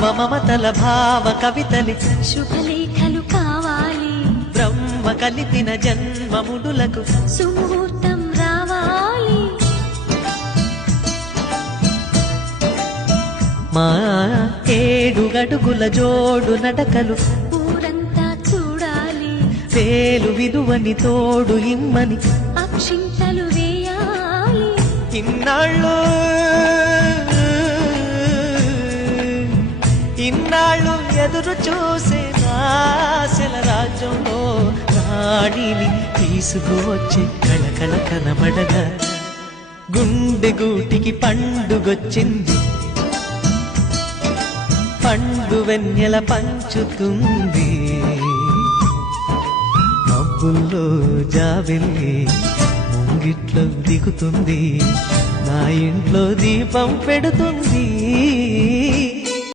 భావ మమతల భావ కవితలి శుభలేఖలు కావాలి బ్రహ్మ కలిపిన జన్మముడులకు సుముహూర్తం రావాలి మా 7 అడుగుల జోడు నడకలు ఊరంతా చూడాలి వేలు విలువని తోడు ఇమ్మని అక్షింతలు వేయాలి ఇన్నాళ్ళు ఎదురు చూసే ఆశల రాజ్యంలో రాణిని తీసుకువచ్చే కళకళ కనబడగా గుండె గూటికి పండుగొచ్చింది పండు వెన్నెల పంచుతుంది మబ్బుల్లో జాబిల్లి ముంగిట్లో దిగుతుంది నా ఇంట్లో దీపం పెడుతుంది